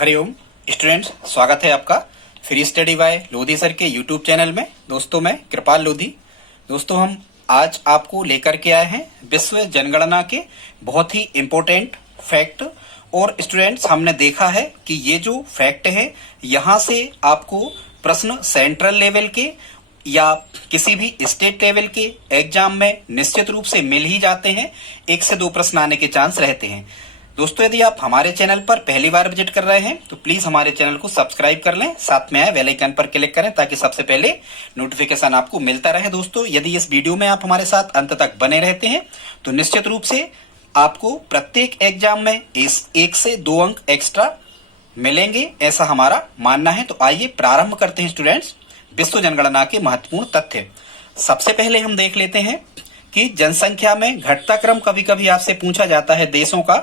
Hariom students, स्वागत है आपका free study bye Lodhi sir के यूट्यूब चैनल में। दोस्तों मैं कृपाल लोधी। दोस्तों हम आज आपको लेकर के आए हैं विश्व जनगणना के बहुत ही इम्पोर्टेंट फैक्ट। और स्टूडेंट्स हमने देखा है कि ये जो फैक्ट है यहाँ से आपको प्रश्न सेंट्रल लेवल के या किसी भी स्टेट लेवल के एग्जाम में निश्चित रूप से मिल ही जाते हैं। 1 से 2 प्रश्न आने के चांस रहते हैं। दोस्तों यदि आप हमारे चैनल पर पहली बार विजिट कर रहे हैं तो प्लीज हमारे चैनल को सब्सक्राइब कर लें, साथ में आए बेल आइकन पर क्लिक करें ताकि सबसे पहले नोटिफिकेशन आपको मिलता रहे। दोस्तों यदि इस वीडियो में आप हमारे साथ अंत तक बने रहते हैं तो निश्चित रूप से आपको प्रत्येक एग्जाम में 1 से 2 अंक एक्स्ट्रा मिलेंगे, ऐसा हमारा मानना है। तो आइए प्रारंभ करते हैं स्टूडेंट्स विश्व जनगणना के महत्वपूर्ण तथ्य। सबसे पहले हम देख लेते हैं कि जनसंख्या में घटता क्रम कभी कभी आपसे पूछा जाता है देशों का,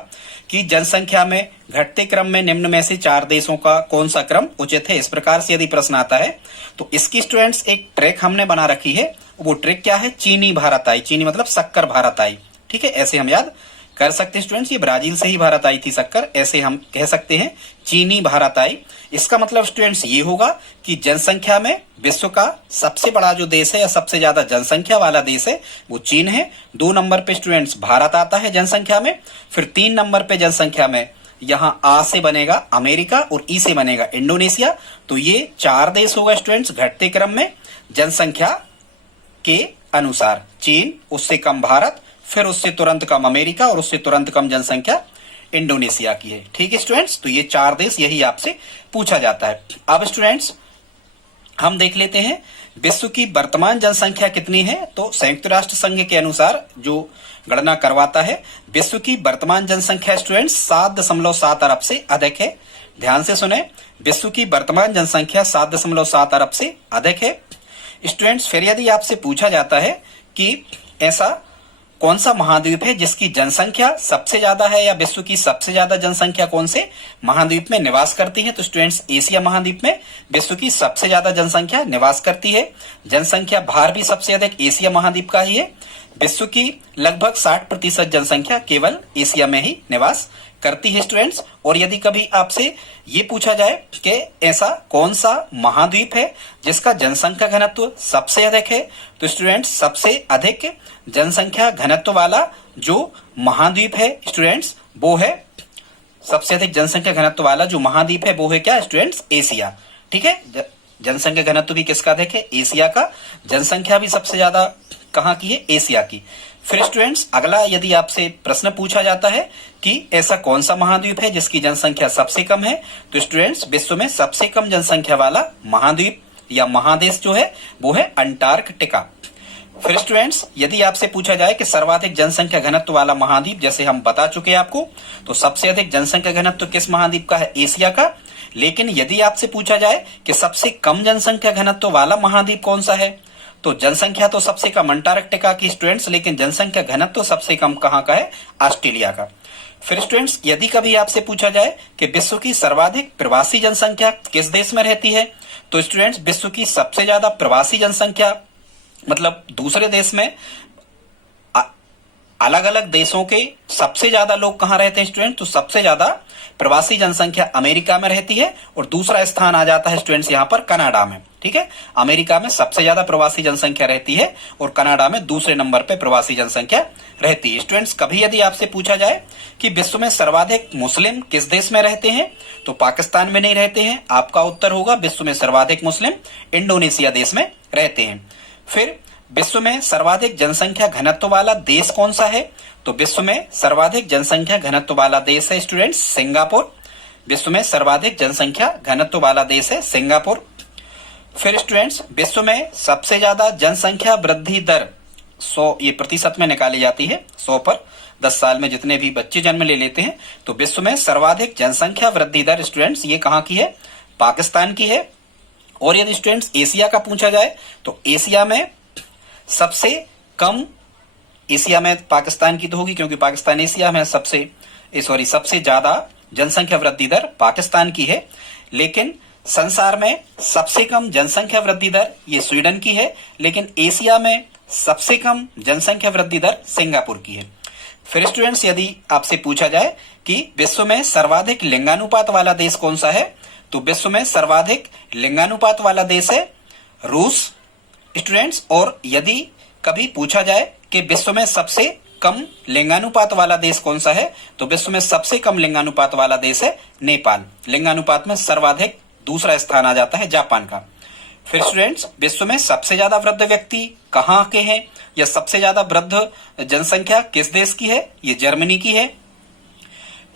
कि जनसंख्या में घटते क्रम में निम्न में से 4 देशों का कौन सा क्रम उचित है। इस प्रकार से यदि प्रश्न आता है तो इसकी स्टूडेंट्स एक ट्रिक हमने बना रखी है। वो ट्रिक क्या है? चीनी भारत आई। चीनी मतलब शक्कर भारत आई। ठीक है, ऐसे हम याद कर सकते हैं स्टूडेंट्स। ये ब्राजील से ही भारत आई थी शक्कर, ऐसे हम कह सकते हैं चीनी भारत आई। इसका मतलब स्टूडेंट्स ये होगा कि जनसंख्या में विश्व का सबसे बड़ा जो देश है या सबसे ज्यादा जनसंख्या वाला देश है वो चीन है। 2 नंबर पे स्टूडेंट्स भारत आता है जनसंख्या में। फिर 3 नंबर पे जनसंख्या में यहाँ आ से बनेगा अमेरिका और ई से बनेगा इंडोनेशिया। तो ये 4 देश होगा स्टूडेंट्स घटते क्रम में जनसंख्या के अनुसार। चीन, उससे कम भारत, फिर उससे तुरंत कम अमेरिका और उससे तुरंत कम जनसंख्या इंडोनेशिया की है। ठीक है स्टूडेंट्स, तो ये 4 देश यही आपसे पूछा जाता है। अब स्टूडेंट्स हम देख लेते हैं विश्व की वर्तमान जनसंख्या कितनी है। तो संयुक्त राष्ट्र संघ के अनुसार जो गणना करवाता है, विश्व की वर्तमान जनसंख्या स्टूडेंट्स 7.7 अरब से अधिक है। ध्यान से सुने, विश्व की वर्तमान जनसंख्या 7.7 अरब से अधिक है स्टूडेंट्स। फिर यदि आपसे पूछा जाता है कि ऐसा कौन सा महाद्वीप है जिसकी जनसंख्या सबसे ज्यादा है, या विश्व की सबसे ज्यादा जनसंख्या कौन से महाद्वीप में निवास करती है, तो स्टूडेंट्स एशिया महाद्वीप में विश्व की सबसे ज्यादा जनसंख्या निवास करती है। जनसंख्या भार भी सबसे अधिक एशिया महाद्वीप का ही है। विश्व की लगभग 60% जनसंख्या केवल एशिया में ही निवास करती है स्टूडेंट्स। और यदि कभी आपसे ये पूछा जाए कि ऐसा कौन सा महाद्वीप है जिसका जनसंख्या घनत्व सबसे अधिक है, तो स्टूडेंट्स सबसे अधिक जनसंख्या घनत्व वाला जो महाद्वीप है स्टूडेंट्स वो है, सबसे अधिक जनसंख्या घनत्व वाला जो महाद्वीप है वो है क्या स्टूडेंट्स? एशिया। ठीक है, जनसंख्या घनत्व भी किसका अधिक है? एशिया का। जनसंख्या भी सबसे ज्यादा कहाँ की है? एशिया की। फिर स्टूडेंट्स अगला यदि आपसे प्रश्न पूछा जाता है कि ऐसा कौन सा महाद्वीप है जिसकी जनसंख्या सबसे कम है, तो स्टूडेंट्स विश्व में सबसे कम जनसंख्या वाला महाद्वीप या महादेश जो है वो है अंटार्कटिका। फिर स्टूडेंट्स यदि आपसे पूछा जाए कि सर्वाधिक जनसंख्या घनत्व वाला महाद्वीप, जैसे हम बता चुके हैं आपको, तो सबसे अधिक जनसंख्या घनत्व किस महाद्वीप का है? एशिया का। लेकिन यदि आपसे पूछा जाए कि सबसे कम जनसंख्या घनत्व वाला महाद्वीप कौन सा है, तो जनसंख्या तो सबसे कम अंटार्कटिका की स्टूडेंट्स, लेकिन जनसंख्या घनत्व सबसे कम कहाँ का है? ऑस्ट्रेलिया का। फिर स्टूडेंट्स यदि कभी आपसे पूछा जाए कि विश्व की सर्वाधिक प्रवासी जनसंख्या किस देश में रहती है, तो स्टूडेंट्स विश्व की सबसे ज्यादा प्रवासी जनसंख्या मतलब दूसरे देश में अलग अलग देशों के सबसे ज्यादा लोग कहाँ रहते हैं स्टूडेंट? तो सबसे ज्यादा प्रवासी जनसंख्या अमेरिका में रहती है और दूसरा स्थान आ जाता है स्टूडेंट्स यहाँ पर कनाडा में। ठीक है, अमेरिका में सबसे ज्यादा प्रवासी जनसंख्या रहती है और कनाडा में दूसरे नंबर पे प्रवासी जनसंख्या रहती है। स्टूडेंट्स कभी यदि आपसे पूछा जाए कि विश्व में सर्वाधिक मुस्लिम किस देश में रहते हैं, तो पाकिस्तान में नहीं रहते हैं। आपका उत्तर होगा विश्व में सर्वाधिक मुस्लिम इंडोनेशिया देश में रहते हैं। फिर विश्व में सर्वाधिक जनसंख्या घनत्व वाला देश कौन सा है, तो विश्व में सर्वाधिक जनसंख्या घनत्व वाला देश है स्टूडेंट्स सिंगापुर। विश्व में सर्वाधिक जनसंख्या घनत्व वाला देश है सिंगापुर। फिर स्टूडेंट्स विश्व में सबसे ज्यादा जनसंख्या वृद्धि दर 100 ये प्रतिशत में निकाली जाती है। 100 पर 10 साल में जितने भी बच्चे जन्म ले लेते हैं, तो विश्व में सर्वाधिक जनसंख्या वृद्धि दर स्टूडेंट्स ये कहाँ की है? पाकिस्तान की है। और यदि स्टूडेंट्स एशिया का पूछा जाए तो एशिया में सबसे कम, एशिया में पाकिस्तान की तो होगी क्योंकि पाकिस्तान एशिया में सबसे ज्यादा जनसंख्या वृद्धि दर पाकिस्तान की है। लेकिन संसार में सबसे कम जनसंख्या वृद्धि दर ये स्वीडन की है, लेकिन एशिया में सबसे कम जनसंख्या वृद्धि दर सिंगापुर की है। फिर स्टूडेंट्स यदि आपसे पूछा जाए कि विश्व में सर्वाधिक लिंगानुपात वाला देश कौन सा है, तो विश्व में सर्वाधिक लिंगानुपात वाला देश है रूस स्टूडेंट्स। और यदि कभी पूछा जाए कि विश्व में सबसे कम लिंगानुपात वाला देश कौन सा है, तो विश्व में सबसे कम लिंगानुपात वाला देश है नेपाल। लिंगानुपात में सर्वाधिक दूसरा स्थान आ जाता है जापान का। फिर स्टूडेंट्स विश्व में सबसे ज्यादा वृद्ध व्यक्ति कहाँ के हैं, या सबसे ज्यादा वृद्ध जनसंख्या किस देश की है, ये जर्मनी की है।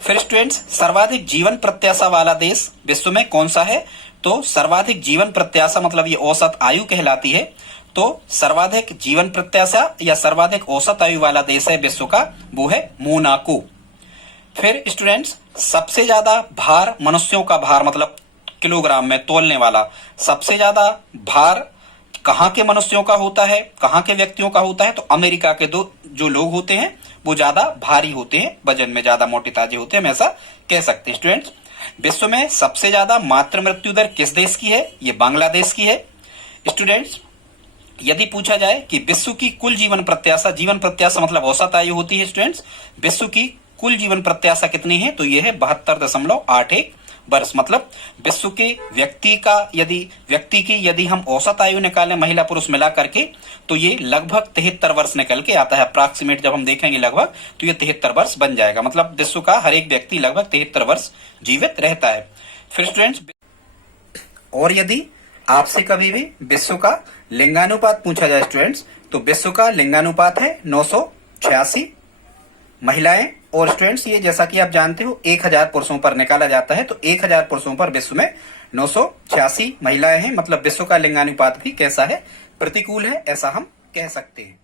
फिर स्टूडेंट्स सर्वाधिक जीवन प्रत्याशा वाला देश विश्व में कौन सा है, तो सर्वाधिक जीवन प्रत्याशा मतलब ये औसत आयु कहलाती है। तो सर्वाधिक जीवन प्रत्याशा या सर्वाधिक औसत आयु वाला देश है विश्व का, वो है मोनाको। फिर स्टूडेंट्स सबसे ज्यादा भार, मनुष्यों का भार मतलब किलोग्राम में तौलने वाला, सबसे ज्यादा भार कहाँ के मनुष्यों का होता है, कहाँ के व्यक्तियों का होता है, तो अमेरिका के जो लोग होते हैं वो ज्यादा भारी होते हैं, वजन में ज्यादा मोटे ताजे होते हैं, हम ऐसा कह सकते हैं। स्टूडेंट्स विश्व में सबसे ज्यादा मातृ मृत्यु दर किस देश की है, ये बांग्लादेश की है। स्टूडेंट्स यदि पूछा जाए कि विश्व की कुल जीवन प्रत्याशा मतलब औसत आयु होती है स्टूडेंट्स, विश्व की कुल जीवन प्रत्याशा कितनी है, तो यह है 72.81 वर्ष। मतलब विश्व के व्यक्ति की यदि हम औसत आयु निकालें महिला पुरुष मिला करके, तो ये लगभग 73 वर्ष निकल के आता है। अप्रॉक्सीमेट जब हम देखेंगे लगभग, तो ये 73 वर्ष बन जाएगा। मतलब विश्व का हर एक व्यक्ति लगभग 73 वर्ष जीवित रहता है। फिर स्टूडेंट्स और यदि आपसे कभी भी विश्व का लिंगानुपात पूछा जाए स्टूडेंट्स, तो विश्व का लिंगानुपात है 986 महिलाएं, और स्टूडेंट्स ये जैसा कि आप जानते हो 1000 पुरुषों पर निकाला जाता है, तो 1000 पुरुषों पर विश्व में 986 महिलाएं हैं। मतलब विश्व का लिंगानुपात भी कैसा है, प्रतिकूल है, ऐसा हम कह सकते हैं।